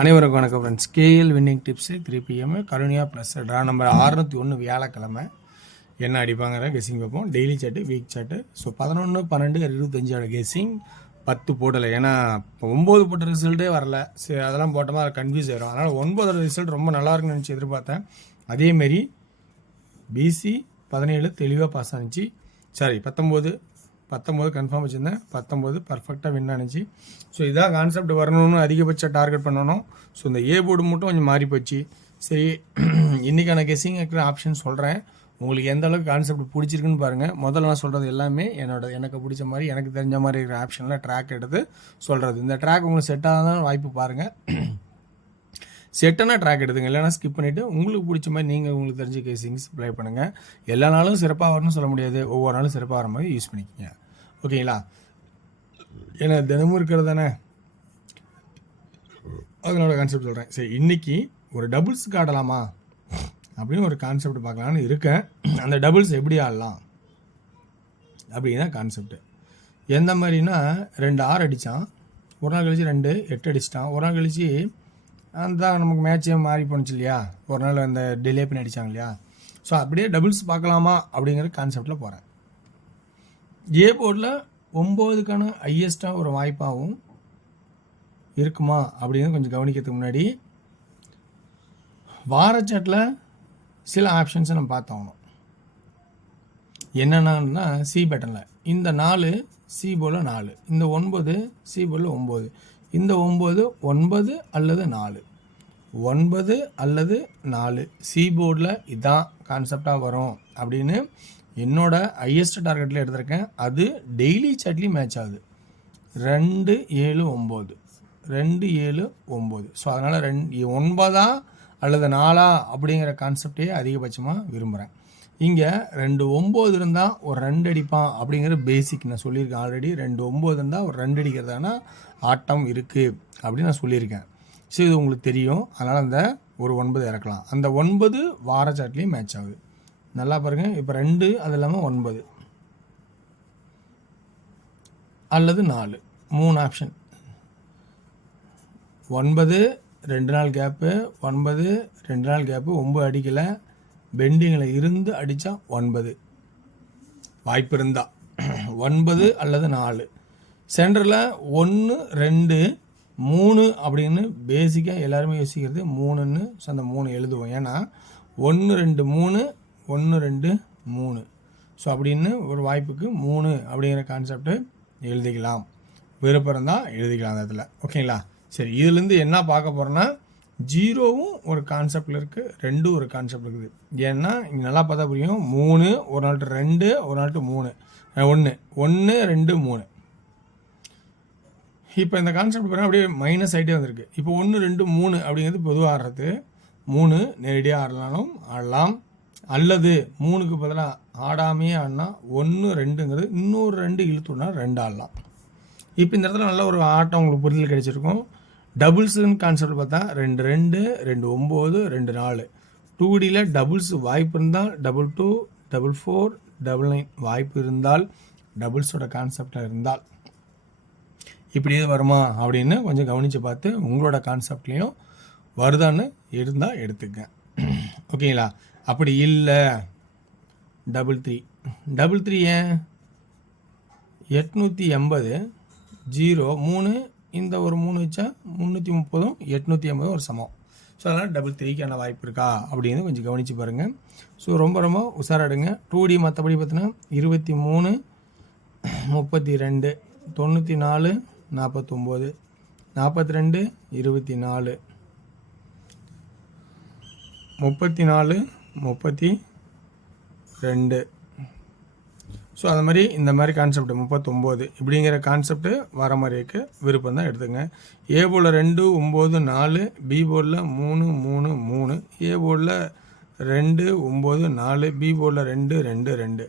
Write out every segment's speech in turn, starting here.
அனைவருக்கும் வணக்கம் friends. KL winning tips 3 PM Karunya plus draw number 601 வியாழக்கிழமை என்ன அடிப்பாங்கிற கெஸ்ஸிங் வைப்போம். Daily chart, week chart. So 11, 12, 25 guessing 10 போடலை. ஏன்னா இப்போ 9 போட்ட ரிசல்ட்டே வரல. சரி, அதெல்லாம் போட்டோமா அதை கன்ஃபியூஸ் ஆயிடும். அதனால் 9 ரிசல்ட் ரொம்ப நல்லா இருக்குன்னு நினச்சி எதிர்பார்த்தேன். அதேமாரி பிசி 17 தெளிவாக பாஸ் ஆனிச்சு. சாரி 19 கன்ஃபார்ம் வச்சுருந்தேன். 19 பர்ஃபெக்டாக வின் ஆனிச்சு. ஸோ இதான் கான்செப்ட் வரணும்னு அதிகபட்ச டார்கெட் பண்ணணும். ஸோ இந்த ஏ போர்டு மட்டும் கொஞ்சம் மாறி போச்சு. சரி, இன்றைக்கான கெஸ்ஸிங் இருக்கிற ஆப்ஷன் சொல்கிறேன். உங்களுக்கு எந்த அளவுக்கு கான்செப்ட் பிடிச்சிருக்குன்னு பாருங்கள். முதல்ல நான் சொல்கிறது எல்லாமே எனக்கு பிடிச்ச மாதிரி, எனக்கு தெரிஞ்ச மாதிரி இருக்கிற ஆப்ஷனில் ட்ராக் எடுத்து சொல்கிறது. இந்த ட்ராக் உங்களுக்கு செட் ஆகாதான் வாய்ப்பு பாருங்கள். செட்டான ட்ராக் எடுத்துங்க, இல்லைனா ஸ்கிப் பண்ணிவிட்டு உங்களுக்கு பிடிச்ச மாதிரி நீங்கள் உங்களுக்கு தெரிஞ்ச கேசிங்ஸ் ப்ளே பண்ணுங்கள். எல்லா நாளும் சிறப்பாக வரணும்னு சொல்ல முடியாது, ஒவ்வொரு நாளும் சிறப்பாக வர மாதிரி யூஸ் பண்ணிக்கோங்க. ஓகேங்களா? ஏன்னா தினமும் இருக்கிறது தானே, அதனோட கான்செப்ட் சொல்கிறேன். சரி, இன்றைக்கி ஒரு டபுள்ஸுக்கு ஆடலாமா அப்படின்னு ஒரு கான்செப்ட் பார்க்கலான்னு இருக்கேன். அந்த டபுள்ஸ் எப்படி ஆடலாம் அப்படின்னு தான் கான்செப்ட். எந்த மாதிரினா 2 6 அடித்தான், ஒரு நாள் கழிச்சு 2 8 அடிச்சிட்டான், ஒரு நாள் கழிச்சு அந்த நமக்கு மேட்சே மாறி போணுச்சு இல்லையா, ஒரு நாள் அந்த டிலே பண்ணி அடித்தாங்க இல்லையா. ஸோ அப்படியே டபுள்ஸ் பார்க்கலாமா அப்படிங்கிற கான்செப்டில் போகிறேன். ஏ போர்டில் 9க்கான ஹையஸ்ட்டாக ஒரு வாய்ப்பாகவும் இருக்குமா அப்படின்னு கொஞ்சம் கவனிக்கிறதுக்கு முன்னாடி வாரச்சாட்டில் சில ஆப்ஷன்ஸை நம்ம பார்த்தாகணும். என்னென்னா சி பேட்டர்னில் இந்த 4 சி போர்டில் 4, இந்த 9 சி போர்டில் 9, இந்த 9 9 அல்லது 4, 9 அல்லது 4 சி போர்டில் இதான் கான்செப்டாக வரும் அப்படின்னு என்னோட ஹையஸ்ட் டார்கெட்டில் எடுத்திருக்கேன். அது டெய்லி சாட்லேயும் மேட்ச் ஆகுது. 2 7 9, 2 7 9. ஸோ அதனால் 9 அல்லது 4 அப்படிங்கிற கான்செப்டே அதிகபட்சமாக விரும்புகிறேன். இங்கே 2 9 இருந்தால் ஒரு 2 அடிப்பான் அப்படிங்கிற பேசிக் நான் சொல்லியிருக்கேன் ஆல்ரெடி. 2 9 இருந்தால் ஒரு 2 அடிக்கிறதானா ஆட்டம் இருக்குது அப்படின்னு நான் சொல்லியிருக்கேன். ஸோ இது உங்களுக்கு தெரியும். அதனால் அந்த ஒரு 9 இறக்கலாம். அந்த 9 வார சாட்லேயும் மேட்ச் ஆகுது. நல்லா பாருங்கள். இப்போ 2 அது இல்லாமல் 9 அல்லது 4, 3 ஆப்ஷன். 9 2 நாள் கேப்பு, 9 2 நாள் கேப்பு, 9 அடிக்கலை, பெண்டிங்கில் இருந்து அடித்தா 9 வாய்ப்பு இருந்தால் 9 அல்லது 4. சென்டரில் 1 2 3 அப்படின்னு பேசிக்காக எல்லாருமே யோசிக்கிறது 3ன்னு. ஸோ அந்த 3 எழுதுவோம். ஏன்னா 1 2 3 1 2 3. ஸோ அப்படின்னு ஒரு வாய்ப்புக்கு 3 அப்படிங்கிற கான்செப்டு எழுதிக்கலாம். விருப்பம் இருந்தால் எழுதிக்கலாம் அந்த இடத்துல. ஓகேங்களா? சரி, இதுலேருந்து என்ன பார்க்க போகிறோன்னா 0வும் ஒரு கான்செப்டில் இருக்குது, 2 ஒரு கான்செப்ட் இருக்குது. ஏன்னா இங்கே நல்லா பார்த்தா புரியும். 3 ஒரு நாள்ட்டு 2, ஒரு நாள்ட்டு 3, 1 1 2 3. இப்போ இந்த கான்செப்ட் பாருங்கள், அப்படியே மைனஸ் ஆகிட்டே வந்திருக்கு. இப்போ 1 2 3 அப்படிங்கிறது பொதுவாக ஆடுறது. 3 நேரடியாக ஆடலாலும் ஆடலாம், அல்லது 3க்கு பதிலாக ஆடாமையே ஆடினா 1 2ங்கிறது இன்னொரு 2 இழுத்துனா 2 ஆடலாம். இப்போ இந்த இடத்துல நல்ல ஒரு ஆட்டம் உங்களுக்கு புரிதல் கிடைச்சிருக்கும். டபுள்ஸுன்னு கான்செப்ட் பார்த்தா 2 2 2 9 2 4. 2Dயில் டபுள்ஸ் வாய்ப்பு இருந்தால் 2 2 4 4 9 வாய்ப்பு இருந்தால், டபுள்ஸோட கான்செப்டாக இருந்தால் இப்படியே வருமா அப்படின்னு கொஞ்சம் கவனித்து பார்த்து உங்களோட கான்செப்ட்லேயும் வருதான்னு இருந்தால் எடுத்துக்க. ஓகேங்களா? அப்படி இல்லை 3 ஏன் 880 0 3, இந்த ஒரு 3 வச்சா 330 880 ஒரு சமம். ஸோ அதனால் 3க்கான வாய்ப்பு இருக்கா அப்படின்னு கொஞ்சம் கவனித்து பாருங்கள். ஸோ ரொம்ப உஷாராடுங்க. 2D மற்றபடி பார்த்தீங்கன்னா 23 32 94 49 42 24 34 32. ஸோ அது மாதிரி இந்த மாதிரி கான்செப்ட் 39 இப்படிங்கிற கான்செப்ட் வர மாதிரி இருக்குது. விருப்பம் தான் எடுத்துங்க. ஏ போர்டில் 2 9 4, பி போர்டில் 3 3 3, ஏ போர்டில் 2 9 4, பி போர்டில் 2 2 2.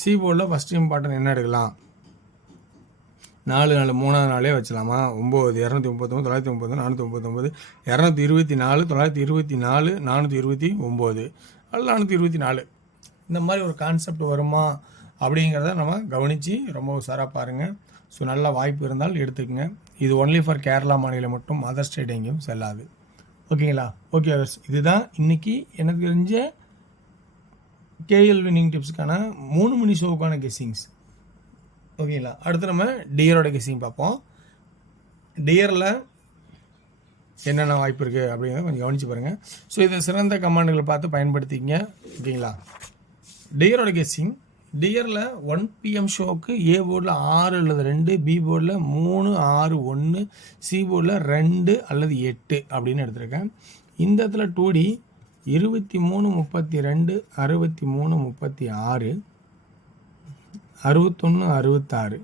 சி போர்டில் ஃபஸ்ட் இம்பார்ட்டன்ட் என்ன எடுக்கலாம்? 4 4 3ஆவது நாளே வச்சலாமா? 9 239 939 499 224 924 429 அல்ல 424. இந்த மாதிரி ஒரு கான்செப்ட் வருமா அப்படிங்கிறத நம்ம கவனித்து ரொம்ப உஷாராக பாருங்கள். ஸோ நல்ல வாய்ப்பு இருந்தால் எடுத்துக்கங்க. இது ஒன்லி ஃபார் கேரளா மாநிலம் மட்டும், அதர் ஸ்டேட் எங்கேயும் செல்லாது. ஓகேங்களா? ஓகே வியூவர்ஸ், இதுதான் இன்னைக்கு எனக்கு தெரிஞ்ச கேஎல் வின்னிங் டிப்ஸ்க்கான 3 மணி ஷோவுக்கான கெஸ்ஸிங்ஸ். ஓகேங்களா? அடுத்து நம்ம டியரோட கெஸ்ஸிங் பார்ப்போம். டியரில் என்னென்ன வாய்ப்பு இருக்குது அப்படிங்கிறத கொஞ்சம் கவனித்து பாருங்கள். ஸோ இதை சிறந்த கமாண்டுகளை பார்த்து பயன்படுத்திக்கங்க. ஓகேங்களா? டியரோட கெஸ்ஸிங். டியரில் 1 PM ஷோவுக்கு ஏ போர்டில் 6 அல்லது 2, பி போர்டில் 3, 6, 1, சி போர்டில் 2 அல்லது 8 அப்படின்னு எடுத்திருக்கேன். இந்த இடத்துல 2D 23, 32, 63, 36, 61, 66,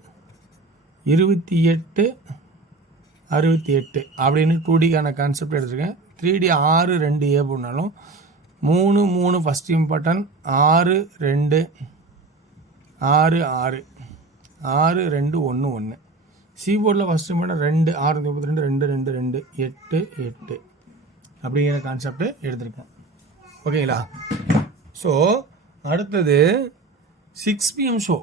28, 68 அப்படின்னு 2Dக்கான கான்செப்ட் எடுத்திருக்கேன். 3D 6, 2 ஏ போனாலும் 3, 3 ஃபஸ்ட் இம்பார்ட்டன்ட், 6, 2, 6, 6, 6, 2, 1, 1. சி போர்டில் ஃபஸ்ட் இம்பார்ட்டன்ட் 2, 6, 32, 2, 2, 2, 8, 8 அப்படிங்கிற கான்செப்ட் எடுத்திருக்கேன். ஓகேங்களா? ஸோ அடுத்தது 6 PM ஷோ.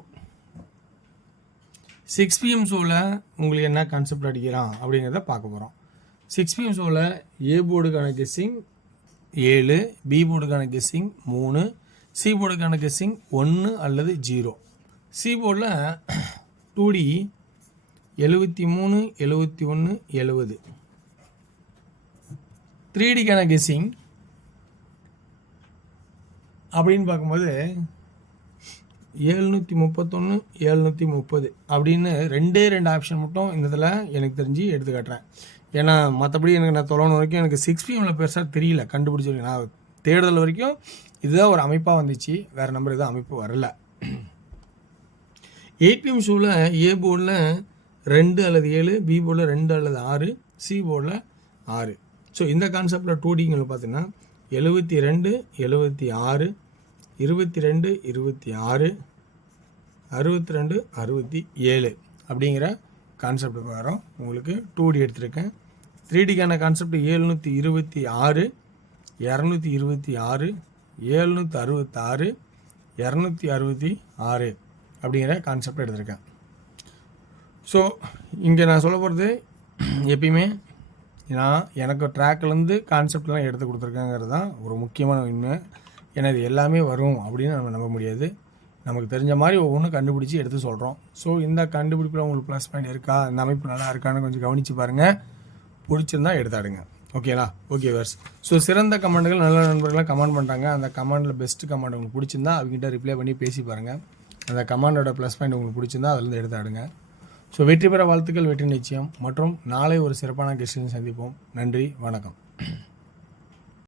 6 PM ஷோவில் உங்களுக்கு என்ன கான்செப்ட் அடிக்கிறான் அப்படிங்கிறத பார்க்க போகிறோம். 6 PM ஷோவில் ஏ போர்டுக்கான கெஸ்ஸிங் 7, பி போர்டுக்கான கெஸ்ஸிங் 3, சி போர்டுக்கான கெஸ்ஸிங் 1 அல்லது 0. சி போர்டில் 2D 73, 71, 70. 3Dக்கான கெஸ்ஸிங் அப்படின்னு பார்க்கும்போது 731, 730 அப்படின்னு 2 ஆப்ஷன் மட்டும் இந்த இதில் எனக்கு தெரிஞ்சு எடுத்து காட்டுறேன். ஏன்னா மற்றபடி எனக்கு நான் தொலைன வரைக்கும் எனக்கு 6 PMல பெருசாக தெரியல, கண்டுபிடிச்சிருக்கேன். நான் தேடுதல் வரைக்கும் இதுதான் ஒரு அமைப்பாக வந்துச்சு, வேறு நம்பர் எதுவும் அமைப்பு வரல. 8 PM ஷோவில் ஏ போர்டில் 2 அல்லது 7, பி போர்டில் 2 அல்லது 6, சி போர்டில் 6. ஸோ இந்த கான்செப்டில் 2Dங்களை பார்த்தீங்கன்னா 72, 76, 22, 26, 62, 67 அப்படிங்கிற கான்செப்ட் பிரகாரம் உங்களுக்கு 2D எடுத்திருக்கேன். 3Dக்கான கான்செப்ட் 726, 226, 766, 266 அப்படிங்கிற கான்செப்ட் எடுத்திருக்கேன். ஸோ இங்கே நான் சொல்ல போகிறது எப்பயுமே நான் எனக்கு ட்ராக்லேருந்து கான்செப்ட்லாம் எடுத்து கொடுத்துருக்கேங்கிறது தான் ஒரு முக்கியமான உண்மை. ஏன்னா இது எல்லாமே வரும் அப்படின்னு நம்ம நம்ப முடியாது. நமக்கு தெரிஞ்ச மாதிரி ஒவ்வொன்றும் கண்டுபிடிச்சி எடுத்து சொல்கிறோம். ஸோ இந்த கண்டுபிடிப்பில் உங்களுக்கு ப்ளஸ் பாயிண்ட் இருக்கா, இந்த அமைப்பு நல்லா இருக்கான்னு கொஞ்சம் கவனித்து பாருங்கள். பிடிச்சிருந்தா எடுத்தாடுங்க. ஓகேங்களா? Okay verse. ஸோ சிறந்த கமெண்ட்டுகள் நல்ல நண்பர்கள்லாம் கமெண்ட் பண்ணுறாங்க. அந்த கமெண்டில் பெஸ்ட்டு கமெண்ட் உங்களுக்கு பிடிச்சிருந்தா அவங்ககிட்ட ரிப்ளை பண்ணி பேசி பாருங்கள். அந்த கமெண்டோட ப்ளஸ் பாயிண்ட் உங்களுக்கு பிடிச்சிருந்தா அதுலேருந்து எடுத்தாடுங்க. ஸோ வெற்றி பெற வாழ்த்துக்கள், வெற்றி நிச்சயம். மற்றும் நாளை ஒரு சிறப்பான கெஸ்டினை சந்திப்போம். நன்றி, வணக்கம்.